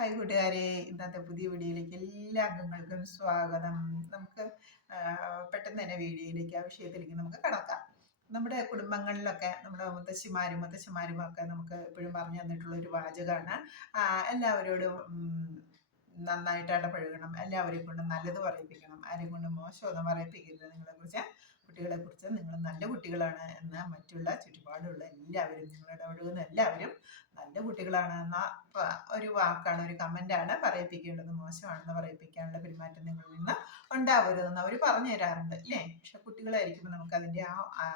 Hi കൂട്ടുകാരെ, ഇന്നത്തെ പുതിയ വീഡിയോയിലേക്ക് എല്ലാ അംഗങ്ങൾക്കും സ്വാഗതം. നമുക്ക് പെട്ടെന്ന് തന്നെ വീഡിയോയിലേക്ക് ആ വിഷയത്തിലേക്ക് നമുക്ക് കടക്കാം. നമ്മുടെ കുടുംബങ്ങളിലൊക്കെ നമ്മുടെ മുത്തശ്ശിമാരും ഒക്കെ നമുക്ക് എപ്പോഴും പറഞ്ഞു തന്നിട്ടുള്ള ഒരു വാചകമാണ്, എല്ലാവരോടും നന്നായിട്ട് ഇടപഴകണം, എല്ലാവരെയും കൊണ്ട് നല്ലത് പറയിപ്പിക്കണം, ആരെയും കൊണ്ട് മോശമൊന്നും പറയിപ്പിക്കരുത്. കുട്ടികളെ കുറിച്ച് നിങ്ങൾ നല്ല കുട്ടികളാണ് എന്ന മറ്റുള്ള ചുറ്റുപാടുള്ള എല്ലാവരും, നിങ്ങളുടെ ഇടപഴകുന്ന എല്ലാവരും നല്ല കുട്ടികളാണ് എന്ന ഒരു വാക്കാണ്, ഒരു കമന്റാണ് പറയിപ്പിക്കേണ്ടത്. മോശമാണെന്ന് പറയിപ്പിക്കാനുള്ള പെരുമാറ്റം നിങ്ങളിൽ നിന്ന് ഉണ്ടാവരുതെന്ന് അവർ പറഞ്ഞു തരാറുണ്ട്, അല്ലേ? പക്ഷെ കുട്ടികളായിരിക്കുമ്പോൾ നമുക്ക് അതിൻ്റെ ആ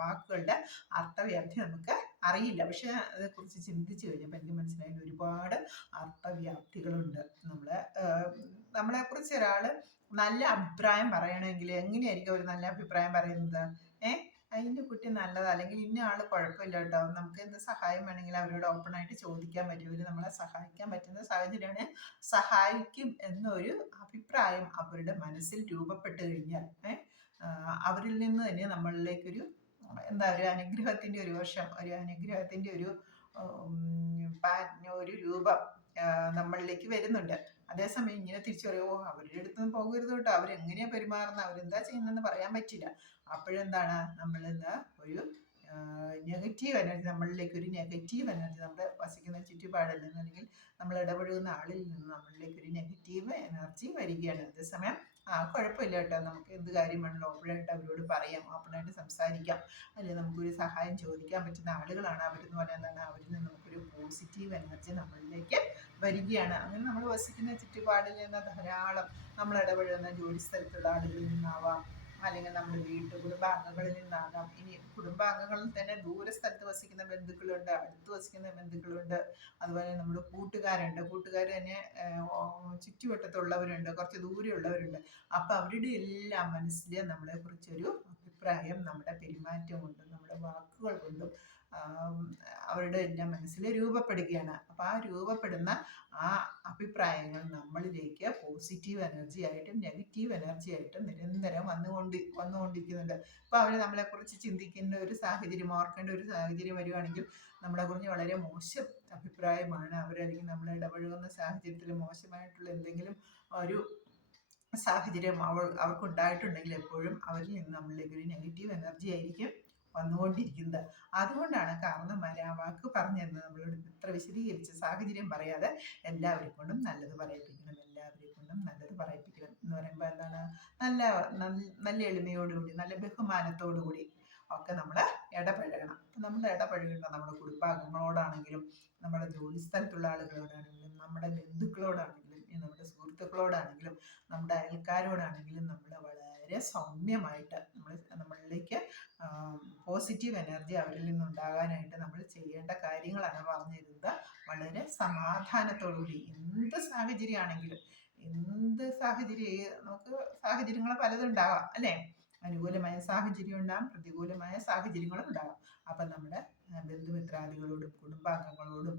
വാക്കുകളുടെ അർത്ഥവ്യാപ്തി നമുക്ക് അറിയില്ല. പക്ഷെ അതേക്കുറിച്ച് ചിന്തിച്ചു കഴിഞ്ഞപ്പോൾ എനിക്ക് മനസ്സിലായി ഒരുപാട് അർത്ഥവ്യാപ്തികളുണ്ട്. നമ്മളെക്കുറിച്ച് ഒരാൾ നല്ല അഭിപ്രായം പറയണമെങ്കിൽ എങ്ങനെയായിരിക്കും ഒരു നല്ല അഭിപ്രായം പറയുന്നത്? അതിൻ്റെ കുട്ടി നല്ലതാ, അല്ലെങ്കിൽ ഇന്ന ആൾ കുഴപ്പമില്ല കേട്ടോ, നമുക്ക് എന്ത് സഹായം വേണമെങ്കിലും അവരോട് ഓപ്പൺ ആയിട്ട് ചോദിക്കാൻ പറ്റും, ഇവർ നമ്മളെ സഹായിക്കാൻ പറ്റുന്ന സാഹചര്യമാണ്, സഹായിക്കും എന്നൊരു അഭിപ്രായം അവരുടെ മനസ്സിൽ രൂപപ്പെട്ട് കഴിഞ്ഞാൽ അവരിൽ നിന്ന് തന്നെ നമ്മളിലേക്കൊരു ഒരു അനുഗ്രഹത്തിൻ്റെ ഒരു വർഷം, ഒരു അനുഗ്രഹത്തിൻ്റെ ഒരു രൂപം നമ്മളിലേക്ക് വരുന്നുണ്ട്. അതേസമയം ഇങ്ങനെ തിരിച്ചു പറയുമോ, അവരുടെ അടുത്തൊന്നും പോകരുത് കേട്ടോ, അവരെങ്ങനെയാ പെരുമാറുന്നത്, അവരെന്താ ചെയ്യുന്നതെന്ന് പറയാൻ പറ്റില്ല. അപ്പോഴെന്താണ് നമ്മളിന്ന് ഒരു നെഗറ്റീവ് എനർജി, നമ്മളിലേക്ക് ഒരു നെഗറ്റീവ് എനർജി, നമ്മുടെ വസിക്കുന്ന ചുറ്റുപാടിൽ നിന്ന് അല്ലെങ്കിൽ നമ്മൾ ഇടപഴകുന്ന ആളിൽ നിന്ന് നമ്മളിലേക്ക് ഒരു നെഗറ്റീവ് എനർജി വരികയാണ്. അതേസമയം കുഴപ്പമില്ല കേട്ടോ, നമുക്ക് എന്ത് കാര്യം വേണമെങ്കിലും ഓപ്പണായിട്ട് അവരോട് പറയാം, ഓപ്പണായിട്ട് സംസാരിക്കാം, അല്ലെങ്കിൽ നമുക്കൊരു സഹായം ചോദിക്കാൻ പറ്റുന്ന ആളുകളാണ് അവരെന്ന് പറഞ്ഞാൽ എന്താണ്, അവരിൽ നിന്ന് നമുക്കൊരു പോസിറ്റീവ് എനർജി നമ്മളിലേക്ക് വരികയാണ്. അങ്ങനെ നമ്മൾ വസിക്കുന്ന ചുറ്റുപാടിൽ നിന്ന് ധാരാളം നമ്മൾ ഇടപഴകുന്ന ജോലി സ്ഥലത്തുള്ള ആളുകളിൽ നിന്നാവാം, അല്ലെങ്കിൽ നമ്മുടെ കുടുംബാംഗങ്ങളിൽ നിന്നാകാം. ഇനി കുടുംബാംഗങ്ങളിൽ തന്നെ ദൂര സ്ഥലത്ത് വസിക്കുന്ന ബന്ധുക്കളുണ്ട്, അടുത്ത് വസിക്കുന്ന ബന്ധുക്കളുണ്ട്, അതുപോലെ നമ്മുടെ കൂട്ടുകാർ തന്നെ ചുറ്റുവട്ടത്തുള്ളവരുണ്ട്, കുറച്ച് ദൂരെയുള്ളവരുണ്ട്. അപ്പം അവരുടെ എല്ലാം മനസ്സിൽ നമ്മളെക്കുറിച്ചൊരു അഭിപ്രായം നമ്മുടെ പെരുമാറ്റം കൊണ്ടും നമ്മുടെ വാക്കുകൾ കൊണ്ടും അവരുടെ എല്ലാം മനസ്സിൽ രൂപപ്പെടുകയാണ്. അപ്പം ആ രൂപപ്പെടുന്ന ആ അഭിപ്രായങ്ങൾ നമ്മളിലേക്ക് പോസിറ്റീവ് എനർജി ആയിട്ടും നെഗറ്റീവ് എനർജി ആയിട്ടും നിരന്തരം വന്നുകൊണ്ടിരിക്കുന്നുണ്ട്. അപ്പോൾ അവർ നമ്മളെക്കുറിച്ച് ചിന്തിക്കേണ്ട ഒരു സാഹചര്യം, ഓർക്കേണ്ട ഒരു സാഹചര്യം വരികയാണെങ്കിൽ നമ്മളെക്കുറിച്ച് വളരെ മോശം അഭിപ്രായമാണ് അവർ, അല്ലെങ്കിൽ നമ്മൾ ഇടപഴകുന്ന സാഹചര്യത്തിൽ മോശമായിട്ടുള്ള എന്തെങ്കിലും ഒരു സാഹചര്യം അവർക്കുണ്ടായിട്ടുണ്ടെങ്കിൽ എപ്പോഴും അവരിൽ നിന്ന് നമ്മളിലേക്ക് ഒരു നെഗറ്റീവ് എനർജി ആയിരിക്കും വന്നുകൊണ്ടിരിക്കുന്നത്. അതുകൊണ്ടാണ് കാരണന്മാരെ ആ വാക്ക് പറഞ്ഞു തരുന്നത്, നമ്മളോട് ഇത്ര വിശദീകരിച്ച് സാഹചര്യം പറയാതെ എല്ലാവരെ കൊണ്ടും നല്ലത് പറയിപ്പിക്കണം എന്ന് പറയുമ്പോൾ എന്താണ്, നല്ല എളിമയോടുകൂടി, നല്ല ബഹുമാനത്തോടുകൂടി ഒക്കെ നമ്മൾ ഇടപഴകണം. അപ്പം നമ്മൾ ഇടപഴകേണ്ട നമ്മുടെ കുടുംബാംഗങ്ങളോടാണെങ്കിലും, നമ്മുടെ ജോലി സ്ഥലത്തുള്ള ആളുകളോടാണെങ്കിലും, നമ്മുടെ ബന്ധുക്കളോടാണെങ്കിലും, നമ്മുടെ സുഹൃത്തുക്കളോടാണെങ്കിലും, നമ്മുടെ അയൽക്കാരോടാണെങ്കിലും നമ്മൾ വളരെ സൗമ്യമായിട്ട് നമ്മളിലേക്ക് പോസിറ്റീവ് എനർജി അവരിൽ നിന്നുണ്ടാകാനായിട്ട് നമ്മൾ ചെയ്യേണ്ട കാര്യങ്ങളാണ് പറഞ്ഞിരുന്നത്. വളരെ സമാധാനത്തോടുകൂടി എന്ത് സാഹചര്യമാണെങ്കിലും, നമുക്ക് സാഹചര്യങ്ങൾ പലതുണ്ടാവാം, അല്ലേ? അനുകൂലമായ സാഹചര്യം ഉണ്ടാകും, പ്രതികൂലമായ സാഹചര്യങ്ങളും ഉണ്ടാകും. അപ്പം നമ്മുടെ ബന്ധുമിത്രാദികളോടും കുടുംബാംഗങ്ങളോടും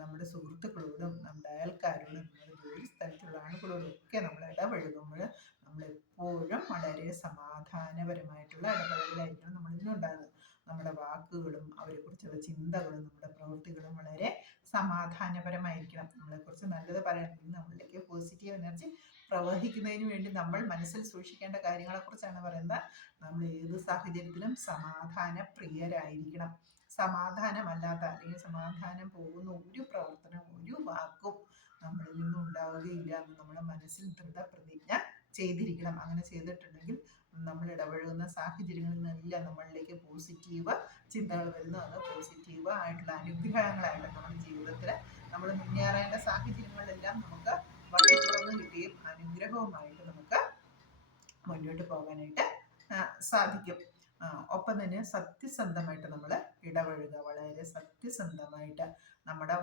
നമ്മുടെ സുഹൃത്തുക്കളോടും നമ്മുടെ അയൽക്കാരോടും നമ്മുടെ ജോലി സ്ഥലത്തുള്ള ആളുകളോടും ഒക്കെ നമ്മൾ ഇടപഴകുമ്പോൾ നമ്മളെപ്പോഴും വളരെ സമാധാനപരമായിട്ടുള്ള ഇടപെടലായിരിക്കണം നമ്മളിന്നുണ്ടാകുന്നത്. നമ്മുടെ വാക്കുകളും അവരെക്കുറിച്ചുള്ള ചിന്തകളും നമ്മുടെ പ്രവൃത്തികളും വളരെ സമാധാനപരമായിരിക്കണം. നമ്മളെക്കുറിച്ച് നല്ലത് പറയണമെങ്കിൽ നമ്മളിലേക്ക് പോസിറ്റീവ് എനർജി പ്രവഹിക്കുന്നതിന് വേണ്ടി നമ്മൾ മനസ്സിൽ സൂക്ഷിക്കേണ്ട കാര്യങ്ങളെക്കുറിച്ചാണ് പറയുന്നത്. നമ്മൾ ഏത് സാഹചര്യത്തിലും സമാധാന പ്രിയരായിരിക്കണം. സമാധാനമല്ലാത്ത, അല്ലെങ്കിൽ സമാധാനം പോകുന്ന ഒരു പ്രവർത്തനവും ഒരു വാക്കും നമ്മളിൽ നിന്നും ഉണ്ടാവുകയില്ല എന്ന് നമ്മുടെ മനസ്സിൽ ദൃഢപ്രതിജ്ഞ ചെയ്തിരിക്കണം. അങ്ങനെ ചെയ്തിട്ടുണ്ടെങ്കിൽ നമ്മൾ ഇടപഴകുന്ന സാഹചര്യങ്ങളിൽ നിന്നെല്ലാം നമ്മളിലേക്ക് പോസിറ്റീവ് ചിന്തകൾ വരുന്നു. അത് പോസിറ്റീവ് ആയിട്ടുള്ള അനുഗ്രഹങ്ങളായിട്ട് നമ്മുടെ ജീവിതത്തിൽ നമ്മൾ മുന്നേറേണ്ട സാഹചര്യങ്ങളിലെല്ലാം നമുക്ക് വഴി തുറന്നു കിട്ടുകയും അനുഗ്രഹവുമായിട്ട് നമുക്ക് മുന്നോട്ട് പോകാനായിട്ട് സാധിക്കും. ഒപ്പം തന്നെ സത്യസന്ധമായിട്ട് നമ്മൾ ഇടപഴകുക, വളരെ സത്യസന്ധമായിട്ട് നമ്മുടെ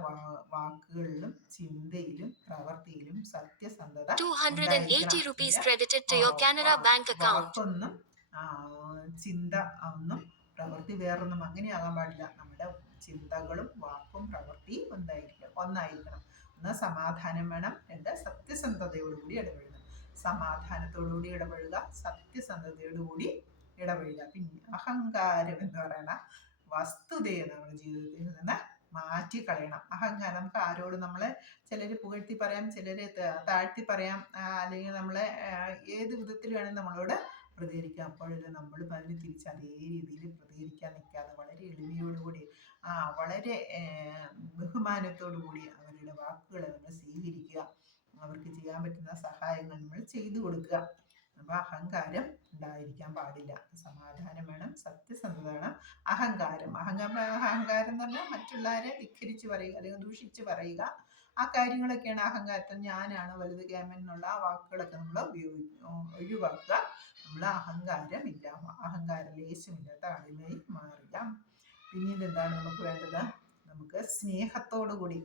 വാക്കുകളിലും ചിന്തയിലും പ്രവൃത്തിയിലും സത്യസന്ധത വാക്കൊന്നും ചിന്ത ഒന്നും പ്രവൃത്തി വേറൊന്നും അങ്ങനെയാകാൻ പാടില്ല. നമ്മുടെ ചിന്തകളും വാക്കും പ്രവൃത്തിയും ഒന്നായിരിക്കണം. ഒന്ന് സമാധാനം വേണം, രണ്ട് സത്യസന്ധതയോടുകൂടി ഇടപഴകണം. സമാധാനത്തോടുകൂടി ഇടപഴകുക, സത്യസന്ധതയോടുകൂടി ഇടപഴകുക. പിന്നെ അഹങ്കാരം എന്ന് പറയുന്ന വസ്തുതയെ നമ്മുടെ ജീവിതത്തിൽ നിന്ന് മാറ്റിക്കളയണം. അഹങ്കാരം നമുക്ക് ആരോടും നമ്മളെ ചിലർ പുകഴ്ത്തി പറയാം, ചിലർ താഴ്ത്തി പറയാം, അല്ലെങ്കിൽ നമ്മളെ ഏത് വിധത്തിൽ വേണമെങ്കിൽ നമ്മളോട് പ്രതികരിക്കാം. അപ്പോഴെല്ലാം നമ്മൾ അതിന് തിരിച്ച് അതേ രീതിയിൽ പ്രതികരിക്കാൻ നിൽക്കാതെ വളരെ എളിമയോടുകൂടി വളരെ ബഹുമാനത്തോടു കൂടി അവരുടെ വാക്കുകളെ നമ്മൾ സ്വീകരിക്കുക. അവർക്ക് ചെയ്യാൻ പറ്റുന്ന സഹായങ്ങൾ നമ്മൾ ചെയ്തു കൊടുക്കുക. അപ്പൊ അഹങ്കാരം ഉണ്ടായിരിക്കാൻ പാടില്ല. സമാധാനം വേണം, സത്യസന്ധത വേണം. അഹങ്കാരം എന്ന് പറഞ്ഞാൽ മറ്റുള്ളവരെ ധിക്കരിച്ച് പറയുക അല്ലെങ്കിൽ ദൂഷിച്ച് പറയുക. ആ കാര്യങ്ങളൊക്കെയാണ് അഹങ്കാരത്തിൽ. ഞാനാണ് വലുത് കേമൻ എന്നുള്ള ആ വാക്കുകളൊക്കെ നമ്മൾ ഒഴിവാക്കുക. നമ്മൾ അഹങ്കാര ലേശമില്ലാത്ത ആളുകളായി മാറുക. പിന്നീട് എന്താണ് നമുക്ക് വേണ്ടത്? നമുക്ക് സ്നേഹത്തോടു കൂടി,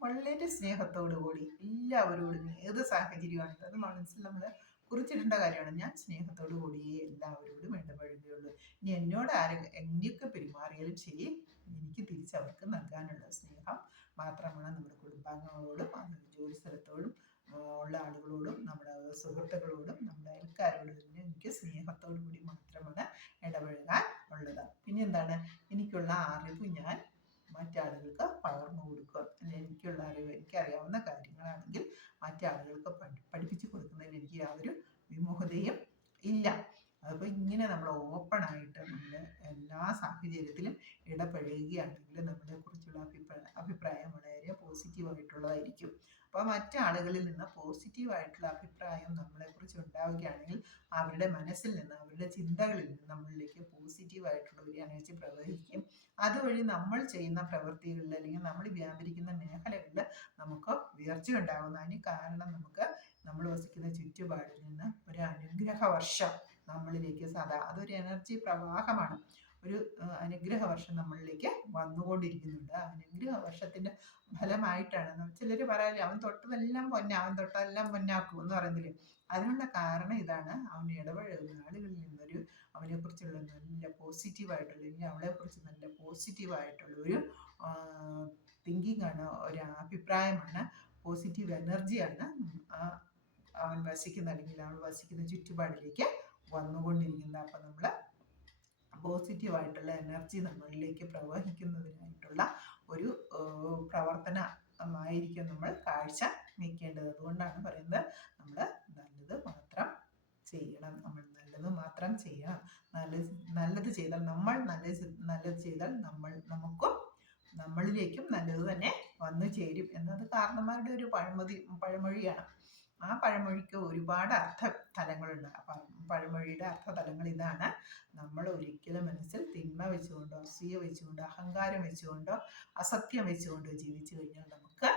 വളരെ സ്നേഹത്തോടു കൂടി എല്ലാവരോടും ഏത് സാഹചര്യമാണെങ്കിലും അത് മനസ്സിൽ നമ്മൾ കുറിച്ചിടേണ്ട കാര്യമാണ്. ഞാൻ സ്നേഹത്തോടു കൂടിയേ എല്ലാവരോടും ഇടപഴകുകയുള്ളൂ. ഇനി എന്നോട് എങ്ങനെയൊക്കെ പെരുമാറിയാലും ശരി, എനിക്ക് തിരിച്ചവർക്ക് നൽകാനുള്ള സ്നേഹം മാത്രമാണ്. നമ്മുടെ കുടുംബാംഗങ്ങളോടും ജോലി സ്ഥലത്തോടും ഉള്ള ആളുകളോടും നമ്മുടെ സുഹൃത്തുക്കളോടും നമ്മുടെ അയൽക്കാരോടും എനിക്ക് സ്നേഹത്തോടു കൂടി മാത്രമാണ് ഇടപഴകാൻ ഉള്ളത്. പിന്നെ എന്താണ്? എനിക്കുള്ള അറിവ് ഞാൻ മറ്റാളുകൾക്ക് പകർന്നു കൊടുക്കുക. എനിക്കുള്ള അറിവ്, എനിക്കറിയാവുന്ന കാര്യങ്ങളാണെങ്കിൽ മറ്റാളുകൾക്ക് പഠിപ്പിച്ചു കൊടുക്കുന്നതിൽ എനിക്ക് യാതൊരു വിമുഖതയും ഇല്ല. അപ്പോൾ ഇങ്ങനെ നമ്മൾ ഓപ്പണായിട്ട് നമ്മൾ എല്ലാ സാഹചര്യത്തിലും ഇടപഴകുകയാണെങ്കിൽ നമ്മളെ കുറിച്ചുള്ള അഭിപ്രായം വളരെ പോസിറ്റീവായിട്ടുള്ളതായിരിക്കും. അപ്പോൾ മറ്റാളുകളിൽ നിന്ന് പോസിറ്റീവായിട്ടുള്ള അഭിപ്രായം നമ്മളെക്കുറിച്ച് ഉണ്ടാവുകയാണെങ്കിൽ അവരുടെ മനസ്സിൽ നിന്ന്, അവരുടെ ചിന്തകളിൽ നിന്ന് നമ്മളിലേക്ക് പോസിറ്റീവായിട്ടുള്ള ഒരു എനർജി പ്രവഹിക്കും. അതുവഴി നമ്മൾ ചെയ്യുന്ന പ്രവൃത്തികളിൽ അല്ലെങ്കിൽ നമ്മൾ വ്യാപരിക്കുന്ന മേഖലകളിൽ നമുക്ക് ഉയർച്ച ഉണ്ടാകുന്നു. അതിന് കാരണം നമ്മൾ വസിക്കുന്ന ചുറ്റുപാടിൽ നിന്ന് ഒരു അനുഗ്രഹ വർഷം നമ്മളിലേക്ക് അതൊരു എനർജി പ്രവാഹമാണ്. ഒരു അനുഗ്രഹ വർഷം നമ്മളിലേക്ക് വന്നുകൊണ്ടിരിക്കുന്നുണ്ട്. അനുഗ്രഹ വർഷത്തിന്റെ ഫലമായിട്ടാണ് ചിലർ പറയാല്ലേ, അവൻ തൊട്ടതെല്ലാം പൊന്നാക്കും എന്ന് പറയുന്നില്ലേ. അതിനുള്ള കാരണം ഇതാണ്. അവൻ ഇടപഴകുന്ന ആളുകളിൽ നിന്നൊരു അവനെ കുറിച്ചുള്ള നല്ല പോസിറ്റീവായിട്ടുള്ള, അല്ലെങ്കിൽ അവളെ കുറിച്ച് നല്ല പോസിറ്റീവായിട്ടുള്ള ഒരു തിങ്കിങ് ആണ്, ഒരു അഭിപ്രായമാണ്, പോസിറ്റീവ് എനർജിയാണ് അവൻ വസിക്കുന്ന അല്ലെങ്കിൽ അവൾ വസിക്കുന്ന ചുറ്റുപാടിലേക്ക് വന്നുകൊണ്ടിരിക്കുന്നത്. അപ്പം നമ്മൾ പോസിറ്റീവായിട്ടുള്ള എനർജി നമ്മളിലേക്ക് പ്രവഹിക്കുന്നതിനായിട്ടുള്ള ഒരു പ്രവർത്തനമായിരിക്കും നമ്മൾ കാഴ്ച വെക്കേണ്ടത്. അതുകൊണ്ടാണ് പറയുന്നത് നമ്മൾ നല്ലത് മാത്രം ചെയ്യണം. നല്ലത് ചെയ്താൽ നമുക്കും നമ്മളിലേക്കും നല്ലത് തന്നെ വന്നു ചേരും എന്നത് കാരണന്മാരുടെ ഒരു പഴമൊഴിയാണ്. ആ പഴമൊഴിക്ക് ഒരുപാട് അർത്ഥതലങ്ങളുണ്ട്. അപ്പം പഴമൊഴിയുടെ അർത്ഥതലങ്ങൾ ഇതാണ്: നമ്മൾ ഒരിക്കലും മനസ്സിൽ തിന്മ വെച്ചുകൊണ്ടോ, അസൂയ വെച്ചുകൊണ്ടോ, അഹങ്കാരം വെച്ചുകൊണ്ടോ, അസത്യം വെച്ചുകൊണ്ടോ ജീവിച്ചു കഴിഞ്ഞാൽ നമുക്ക്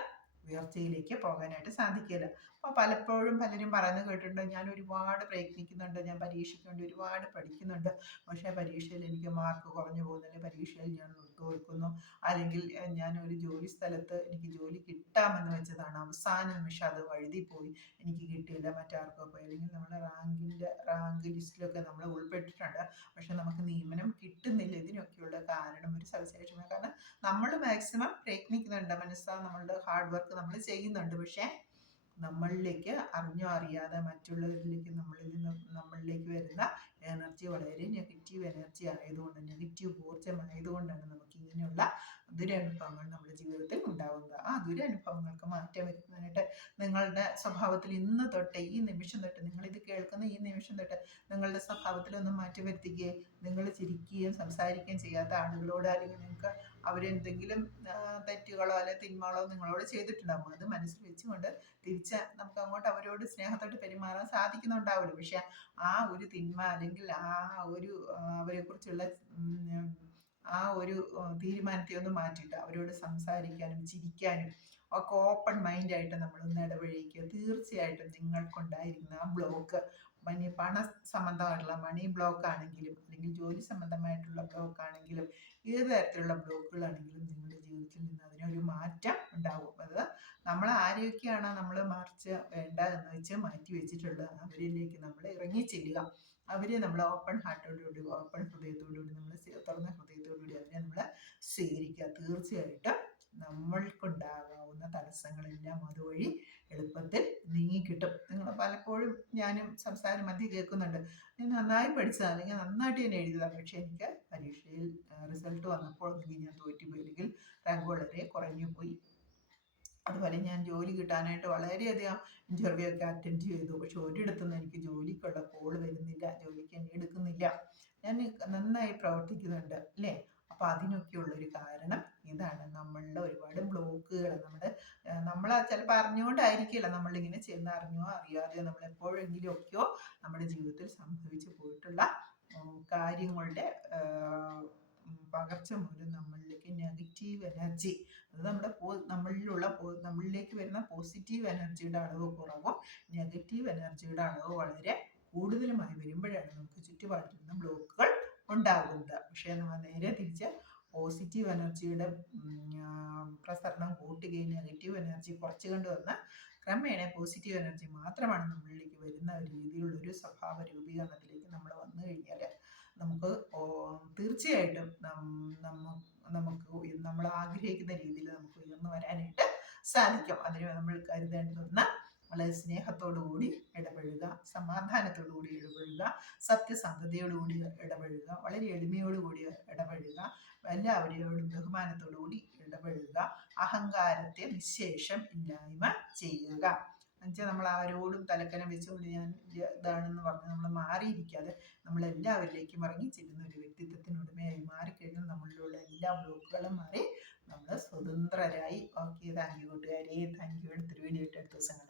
ഉയർച്ചയിലേക്ക് പോകാനായിട്ട് സാധിക്കില്ല. അപ്പോൾ പലപ്പോഴും പലരും പറയുന്നത് കേട്ടിട്ടുണ്ട്, ഞാൻ ഒരുപാട് പ്രയത്നിക്കുന്നുണ്ട്, ഞാൻ പരീക്ഷയ്ക്ക് വേണ്ടി ഒരുപാട് പഠിക്കുന്നുണ്ട്, പക്ഷേ പരീക്ഷയിൽ എനിക്ക് മാർക്ക് കുറഞ്ഞു പോകുന്നില്ല, പരീക്ഷയിൽ ഞാൻ തോൽക്കുന്നു, അല്ലെങ്കിൽ ഞാൻ ഒരു ജോലി സ്ഥലത്ത് എനിക്ക് ജോലി കിട്ടാമെന്ന് വെച്ചതാണ്, അവസാന നിമിഷം അത് വഴുതിപ്പോയി, എനിക്ക് കിട്ടിയില്ല, മറ്റാർക്കോ പോയി, അല്ലെങ്കിൽ നമ്മുടെ റാങ്ക് ലിസ്റ്റിലൊക്കെ നമ്മൾ ഉൾപ്പെട്ടിട്ടുണ്ട്, പക്ഷെ നമുക്ക് നിയമനം കിട്ടുന്നില്ല. ഇതിനൊക്കെയുള്ള കാരണം ഒരു സവിശേഷമാണ്. കാരണം നമ്മൾ മാക്സിമം പ്രയത്നിക്കുന്നുണ്ട്, നമ്മളുടെ ഹാർഡ് വർക്ക് നമ്മൾ ചെയ്യുന്നുണ്ട്, പക്ഷേ നമ്മളിലേക്ക് അറിഞ്ഞോ അറിയാതെ മറ്റുള്ളവരിലേക്ക് നമ്മളിലേക്ക് വരുന്ന എനർജി വളരെ നെഗറ്റീവ് എനർജി ആയതുകൊണ്ട്, നെഗറ്റീവ് ഊർജ്ജമായതുകൊണ്ടാണ് നമുക്ക് ഇങ്ങനെയുള്ള ദുരനുഭവങ്ങൾ നമ്മുടെ ജീവിതത്തിൽ ഉണ്ടാവുന്നത്. ആ ദുരനുഭവങ്ങൾക്ക് മാറ്റം വരുത്താനായിട്ട് നിങ്ങളുടെ സ്വഭാവത്തിൽ ഇന്ന് തൊട്ട്, ഈ നിമിഷം തൊട്ട്, നിങ്ങളിത് കേൾക്കുന്ന ഈ നിമിഷം തൊട്ട് നിങ്ങളുടെ സ്വഭാവത്തിലൊന്നും മാറ്റം വരുത്തുകയും, നിങ്ങൾ ചിരിക്കുകയും സംസാരിക്കുകയും ചെയ്യാത്ത ആളുകളോട്, അല്ലെങ്കിൽ നിങ്ങൾക്ക് അവരെന്തെങ്കിലും തെറ്റുകളോ അല്ലെങ്കിൽ തിന്മകളോ നിങ്ങളോട് ചെയ്തിട്ടുണ്ടാകും, അത് മനസ്സിൽ വെച്ചുകൊണ്ട് തിരിച്ച് നമുക്ക് അങ്ങോട്ട് അവരോട് സ്നേഹത്തോട്ട് പെരുമാറാൻ സാധിക്കുന്നുണ്ടാവില്ല. പക്ഷെ ആ ഒരു തിന്മ അല്ലെങ്കിൽ ആ ഒരു അവരെ കുറിച്ചുള്ള ആ ഒരു തീരുമാനത്തെ ഒന്ന് മാറ്റിയിട്ട് അവരോട് സംസാരിക്കാനും ചിരിക്കാനും ഒക്കെ ഓപ്പൺ മൈൻഡായിട്ട് നമ്മളൊന്ന് ഇടപഴകിക്കുക. തീർച്ചയായിട്ടും നിങ്ങൾക്കുണ്ടായിരിക്കുന്ന ആ ബ്ലോക്ക്, പണ സംബന്ധമായിട്ടുള്ള മണി ബ്ലോക്ക് ആണെങ്കിലും, അല്ലെങ്കിൽ ജോലി സംബന്ധമായിട്ടുള്ള ബ്ലോക്ക് ആണെങ്കിലും, ഏത് തരത്തിലുള്ള ബ്ലോക്കുകളാണെങ്കിലും നിങ്ങളുടെ ജീവിതത്തിൽ നിന്ന് അതിനൊരു മാറ്റം ഉണ്ടാകും. അത് നമ്മൾ ആരെയൊക്കെയാണോ നമ്മൾ മറിച്ച് വേണ്ട എന്ന് വെച്ച് മാറ്റി വെച്ചിട്ടുള്ളത്, അവരിലേക്ക് നമ്മൾ ഇറങ്ങി ചെല്ലുക. അവരെ നമ്മൾ ഓപ്പൺ ഹാർട്ടോടുകൂടി, ഓപ്പൺ ഹൃദയത്തോടുകൂടി, നമ്മൾ തുറന്ന ഹൃദയത്തോടുകൂടി അവരെ നമ്മൾ സ്വീകരിക്കുക. തീർച്ചയായിട്ടും നമ്മൾക്കുണ്ടാകാവുന്ന തടസ്സം തടസ്സങ്ങളെല്ലാം അതുവഴി എളുപ്പത്തിൽ നീങ്ങിക്കിട്ടും. നിങ്ങൾ പലപ്പോഴും ഞാനും സംസാരം മധ്യ കേൾക്കുന്നുണ്ട്, ഞാൻ നന്നായി പഠിച്ചതാണ്, അല്ലെങ്കിൽ നന്നായിട്ട് ഞാൻ എഴുതിയതാണ്, പക്ഷേ എനിക്ക് പരീക്ഷയിൽ റിസൾട്ട് വന്നപ്പോൾ ഒന്നുകിൽ ഞാൻ തോറ്റുപോയി, അല്ലെങ്കിൽ റാങ്ക് വളരെ കുറഞ്ഞു പോയി. അതുപോലെ ഞാൻ ജോലി കിട്ടാനായിട്ട് വളരെയധികം ഇൻ്റർവ്യൂ ഒക്കെ അറ്റൻഡ് ചെയ്തു, പക്ഷെ ഒരിടത്തുനിന്ന് എനിക്ക് ജോലിക്കുള്ള കോൾ വരുന്നില്ല, ജോലിക്ക് എന്നെ എടുക്കുന്നില്ല. ഞാൻ നന്നായി പ്രവർത്തിക്കുന്നുണ്ട് അല്ലേ? അപ്പൊ അതിനൊക്കെയുള്ളൊരു കാരണം ഇതാണ്, നമ്മളുടെ ഒരുപാട് ബ്ലോക്കുകൾ നമ്മൾ ചിലപ്പോൾ അറിഞ്ഞുകൊണ്ടായിരിക്കില്ല, നമ്മളിങ്ങനെ ചെന്ന് അറിഞ്ഞോ അറിയാതെയോ നമ്മൾ എപ്പോഴെങ്കിലും ഒക്കെയോ നമ്മുടെ ജീവിതത്തിൽ സംഭവിച്ചു പോയിട്ടുള്ള കാര്യങ്ങളുടെ പകർച്ച മൂലം നമ്മളിലേക്ക് നെഗറ്റീവ് എനർജി, അത് നമ്മളിലേക്ക് വരുന്ന പോസിറ്റീവ് എനർജിയുടെ അളവ് കുറവും നെഗറ്റീവ് എനർജിയുടെ അളവ് വളരെ കൂടുതലുമായി വരുമ്പോഴാണ് നമുക്ക് ചുറ്റുപാടിൽ നിന്ന് ബ്ലോക്കുകൾ ഉണ്ടാകുന്നത്. പക്ഷേ നമ്മൾ നേരെ തിരിച്ച് പോസിറ്റീവ് എനർജിയുടെ പ്രസരണം കൂട്ടുകയും നെഗറ്റീവ് എനർജി കുറച്ചു കൊണ്ടുവന്ന് ക്രമേണ പോസിറ്റീവ് എനർജി മാത്രമാണ് നമ്മളിലേക്ക് വരുന്ന ഒരു രീതിയിലുള്ളൊരു സ്വഭാവ രൂപീകരണത്തിലേക്ക് നമ്മൾ വന്നു കഴിഞ്ഞാൽ നമുക്ക് തീർച്ചയായിട്ടും നമുക്ക് നമ്മൾ ആഗ്രഹിക്കുന്ന രീതിയിൽ നമുക്ക് ഉയർന്നു വരാനായിട്ട് സാധിക്കും. അതിന് നമ്മൾ കരുതേണ്ടുന്ന വളരെ സ്നേഹത്തോടുകൂടി ഇടപഴകുക, സമാധാനത്തോടുകൂടി ഇടപഴകുക, സത്യസന്ധതയോടുകൂടി ഇടപഴകുക, വളരെ എളിമയോടുകൂടി ഇടപഴകുക, എല്ലാവരോടും ബഹുമാനത്തോടുകൂടി ഇടപഴകുക, അഹങ്കാരത്തെ നിശേഷം ഇല്ലായ്മ ചെയ്യുക. എന്നുവെച്ചാൽ നമ്മൾ ആരോടും തലക്കനം വെച്ചുകൊണ്ട് ഞാൻ ഇതാണെന്ന് പറഞ്ഞ് നമ്മൾ മാറിയിരിക്കാതെ നമ്മളെല്ലാവരിലേക്കും ഇറങ്ങി ചെല്ലുന്ന ഒരു വ്യക്തിത്വത്തിനുടമയായി മാറിക്കഴിഞ്ഞാൽ നമ്മളിലുള്ള എല്ലാ ബ്ലോക്കുകളും മാറി നമ്മൾ സ്വതന്ത്രരായി. ഓക്കെ, താങ്ക് യു കൂട്ടുകാരെ, താങ്ക് യു. അടുത്തൊരു വീഡിയോ ആയിട്ട് അടുത്ത ദിവസം കാണാം.